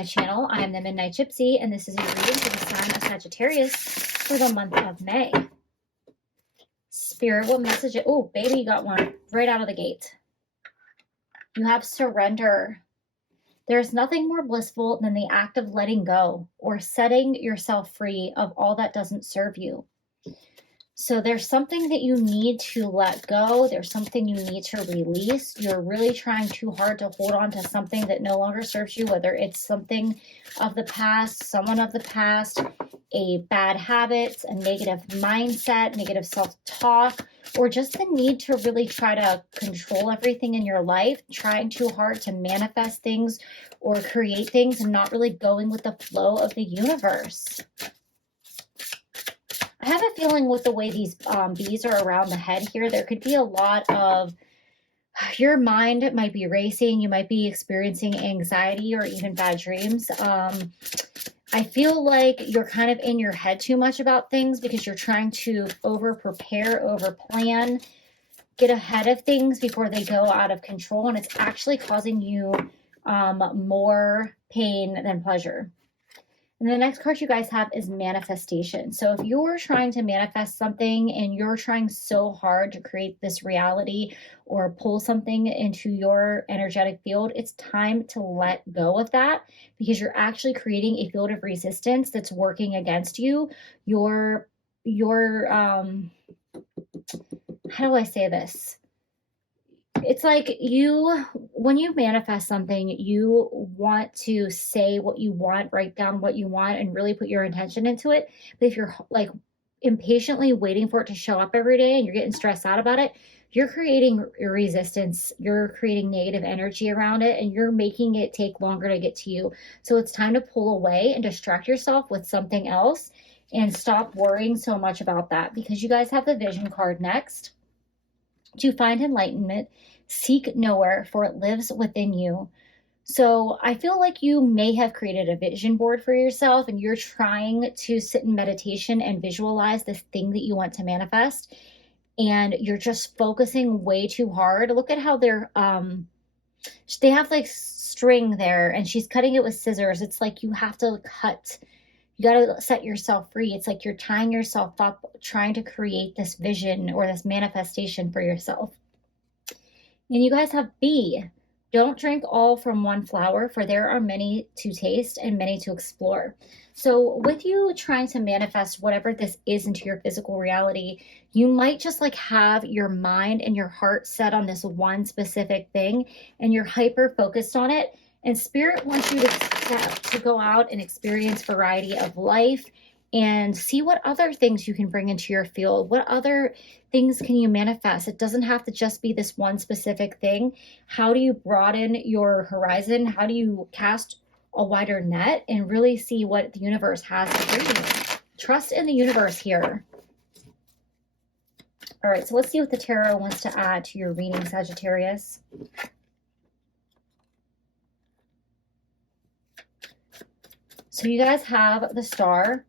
my channel. I am the Midnight Gypsy, and this is a reading for the sign of Sagittarius for the month of May. Spirit, what message? Oh, baby, you got one right out of the gate. You have surrender. There's nothing more blissful than the act of letting go or setting yourself free of all that doesn't serve you. So there's something that you need to let go. There's something you need to release. You're really trying too hard to hold on to something that no longer serves you, whether it's something of the past, someone of the past, a bad habit, a negative mindset, negative self-talk, or just the need to really try to control everything in your life, trying too hard to manifest things or create things and not really going with the flow of the universe. I have a feeling with the way these bees are around the head here, there could be a lot of, your mind might be racing, you might be experiencing anxiety or even bad dreams. I feel like you're kind of in your head too much about things because you're trying to over-prepare, over-plan, get ahead of things before they go out of control, and it's actually causing you more pain than pleasure. And the next card you guys have is manifestation. So if you're trying to manifest something and you're trying so hard to create this reality or pull something into your energetic field, it's time to let go of that because you're actually creating a field of resistance that's working against you. Your how do I say this? It's like when you manifest something, you want to say what you want, write down what you want, and really put your intention into it. But if you're like impatiently waiting for it to show up every day and you're getting stressed out about it, you're creating resistance, you're creating negative energy around it, and you're making it take longer to get to you. So it's time to pull away and distract yourself with something else and stop worrying so much about that, because you guys have the vision card next. To find enlightenment, seek nowhere, for it lives within you. So I feel like you may have created a vision board for yourself and you're trying to sit in meditation and visualize this thing that you want to manifest. And you're just focusing way too hard. Look at how they have like string there and she's cutting it with scissors. It's like you have to cut. You got to set yourself free. It's like you're tying yourself up, trying to create this vision or this manifestation for yourself. And you guys have B. Don't drink all from one flower, for there are many to taste and many to explore. So with you trying to manifest whatever this is into your physical reality, you might just like have your mind and your heart set on this one specific thing and you're hyper focused on it. And Spirit wants you to go out and experience variety of life and see what other things you can bring into your field. What other things can you manifest? It doesn't have to just be this one specific thing. How do you broaden your horizon? How do you cast a wider net and really see what the universe has to bring you? Trust in the universe here. All right, so let's see what the tarot wants to add to your reading, Sagittarius. So you guys have the Star,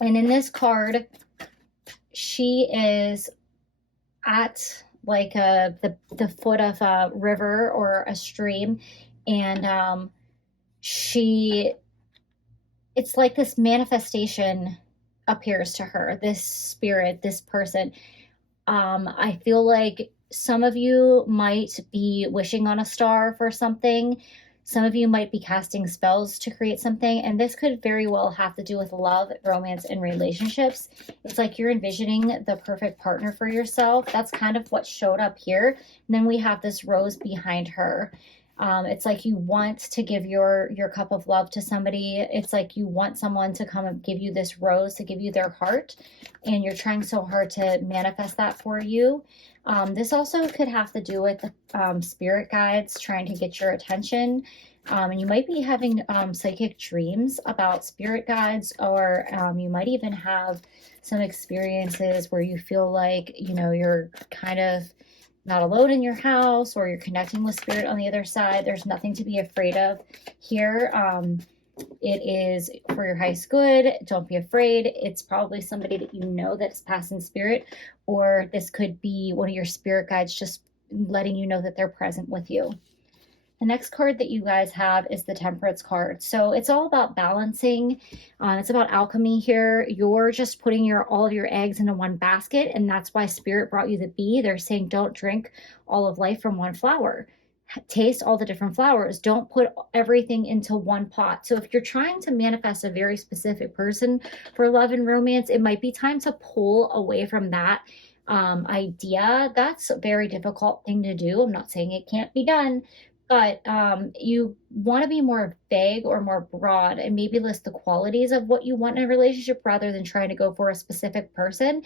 and in this card, she is at like the foot of a river or a stream, and it's like this manifestation appears to her, this spirit, this person. I feel like some of you might be wishing on a star for something. Some of you might be casting spells to create something, and this could very well have to do with love, romance, and relationships. It's like you're envisioning the perfect partner for yourself. That's kind of what showed up here. And then we have this rose behind her. It's like you want to give your cup of love to somebody. It's like you want someone to come and give you this rose, to give you their heart, and you're trying so hard to manifest that for you. This also could have to do with spirit guides trying to get your attention. And you might be having psychic dreams about spirit guides, or you might even have some experiences where you feel like, you know, you're kind of not alone in your house, or you're connecting with spirit on the other side. There's nothing to be afraid of here. It is for your highest good. Don't be afraid. It's probably somebody that you know that is passing spirit, or this could be one of your spirit guides just letting you know that they're present with you. The next card that you guys have is the Temperance card. So it's all about balancing. It's about alchemy here. You're just putting all of your eggs into one basket, and that's why Spirit brought you the bee. They're saying don't drink all of life from one flower. Taste all the different flowers. Don't put everything into one pot. So if you're trying to manifest a very specific person for love and romance, it might be time to pull away from that idea. That's a very difficult thing to do. I'm not saying it can't be done, but you want to be more vague or more broad and maybe list the qualities of what you want in a relationship rather than trying to go for a specific person,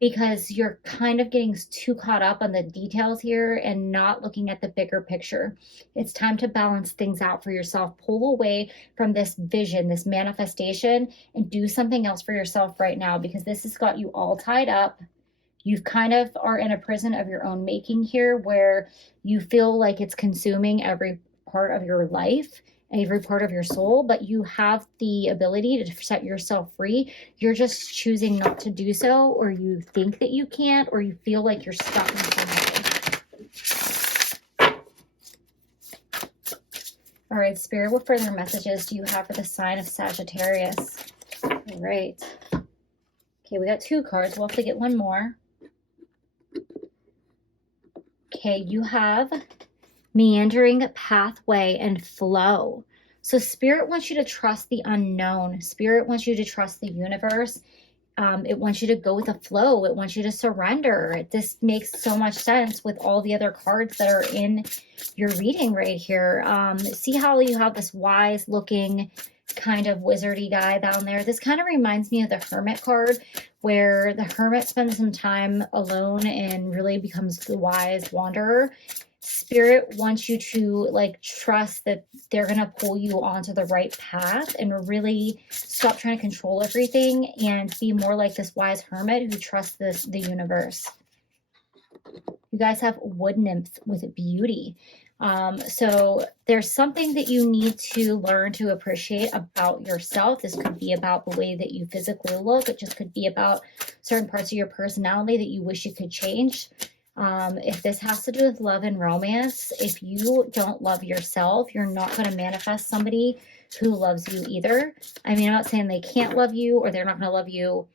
because you're kind of getting too caught up on the details here and not looking at the bigger picture. It's time to balance things out for yourself. Pull away from this vision, this manifestation, and do something else for yourself right now, because this has got you all tied up. You kind of are in a prison of your own making here, where you feel like it's consuming every part of your life, every part of your soul, but you have the ability to set yourself free. You're just choosing not to do so, or you think that you can't, or you feel like you're stuck in something. All right, Spirit, what further messages do you have for the sign of Sagittarius? All right. Okay, we got 2 cards. We'll have to get one more. Okay, you have meandering pathway and flow. So Spirit wants you to trust the unknown. Spirit wants you to trust the universe. It wants you to go with the flow. It wants you to surrender. This makes so much sense with all the other cards that are in your reading right here. See how you have this wise looking kind of wizardy guy down there? This kind of reminds me of the Hermit card, where the hermit spends some time alone and really becomes the wise wanderer. Spirit wants you to trust that they're going to pull you onto the right path and really stop trying to control everything and be more like this wise hermit who trusts the universe. You guys have wood nymph with beauty. So there's something that you need to learn to appreciate about yourself. This could be about the way that you physically look. It just could be about certain parts of your personality that you wish you could change. If this has to do with love and romance, if you don't love yourself, you're not going to manifest somebody who loves you either. I mean, I'm not saying they can't love you or they're not going to love you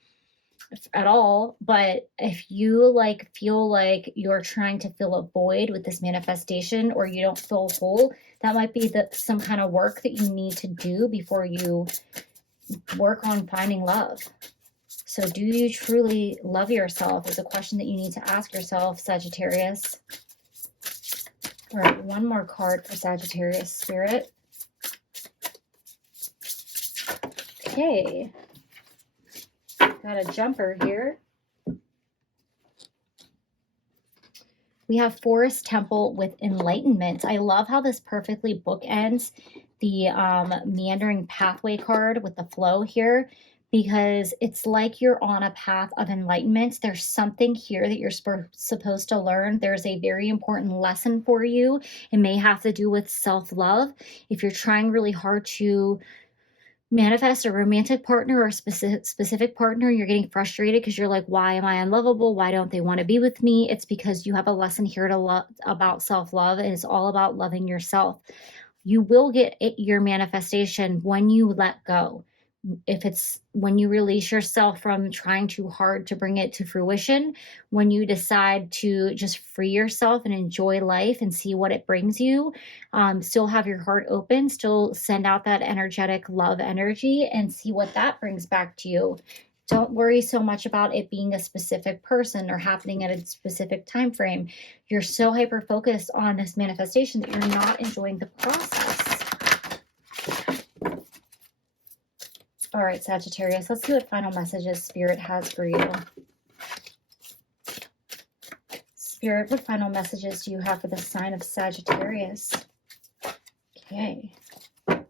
at all, but if you feel like you're trying to fill a void with this manifestation, or you don't feel whole, that might be some kind of work that you need to do before you work on finding love. So do you truly love yourself is a question that you need to ask yourself, Sagittarius. All right, one more card for Sagittarius, Spirit. Okay. Got a jumper here. We have Forest Temple with Enlightenment. I love how this perfectly bookends the meandering pathway card with the flow here, because it's like you're on a path of enlightenment. There's something here that you're supposed to learn. There's a very important lesson for you. It may have to do with self-love. If you're trying really hard to manifest a romantic partner or a specific partner, you're getting frustrated because you're like, why am I unlovable? Why don't they want to be with me? It's because you have a lesson here to about self-love, and it's all about loving yourself. You will get your manifestation when you let go. If it's when you release yourself from trying too hard to bring it to fruition, when you decide to just free yourself and enjoy life and see what it brings you, still have your heart open, still send out that energetic love energy and see what that brings back to you. Don't worry so much about it being a specific person or happening at a specific time frame. You're so hyper focused on this manifestation that you're not enjoying the process. All right, Sagittarius, let's see what final messages Spirit has for you. Spirit, what final messages do you have for the sign of Sagittarius? Okay. All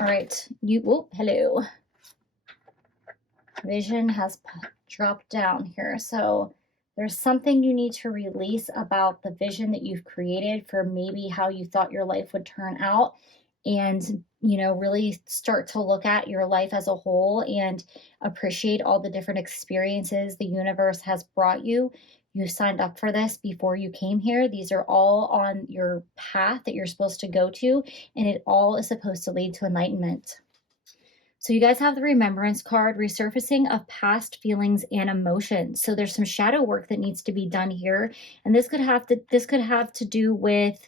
right, hello. Vision has dropped down here. So there's something you need to release about the vision that you've created for maybe how you thought your life would turn out. And, really start to look at your life as a whole and appreciate all the different experiences the universe has brought you. You signed up for this before you came here. These are all on your path that you're supposed to go to, and it all is supposed to lead to enlightenment. So you guys have the remembrance card, resurfacing of past feelings and emotions. So there's some shadow work that needs to be done here, and this could have to do with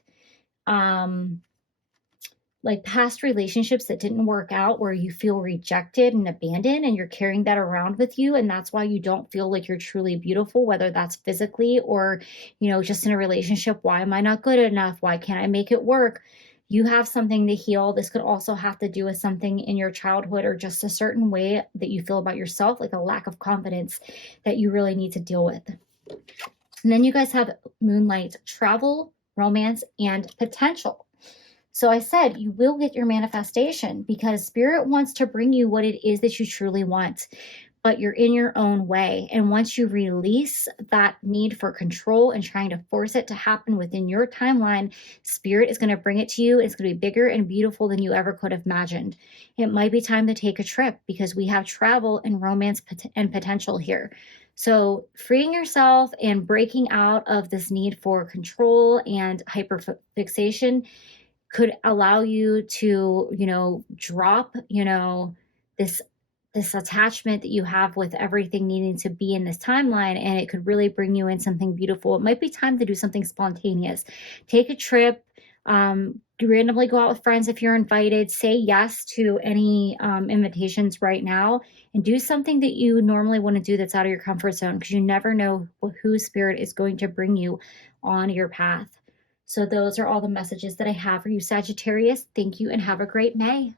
like past relationships that didn't work out, where you feel rejected and abandoned and you're carrying that around with you, and that's why you don't feel like you're truly beautiful, whether that's physically or, you know, just in a relationship. Why am I not good enough? Why can't I make it work? You have something to heal. This could also have to do with something in your childhood, or just a certain way that you feel about yourself, like a lack of confidence that you really need to deal with. And then you guys have moonlight, travel, romance, and potential. So I said you will get your manifestation, because spirit wants to bring you what it is that you truly want, but you're in your own way. And once you release that need for control and trying to force it to happen within your timeline, spirit is going to bring it to you. It's going to be bigger and beautiful than you ever could have imagined. It might be time to take a trip, because we have travel and romance and potential here. So freeing yourself and breaking out of this need for control and hyperfixation could allow you to, you know, drop, you know, this attachment that you have with everything needing to be in this timeline, and it could really bring you in something beautiful. It might be time to do something spontaneous. Take a trip, randomly go out with friends if you're invited, say yes to any invitations right now, and do something that you normally wouldn't do that's out of your comfort zone, because you never know who spirit is going to bring you on your path. So those are all the messages that I have for you, Sagittarius. Thank you and have a great May.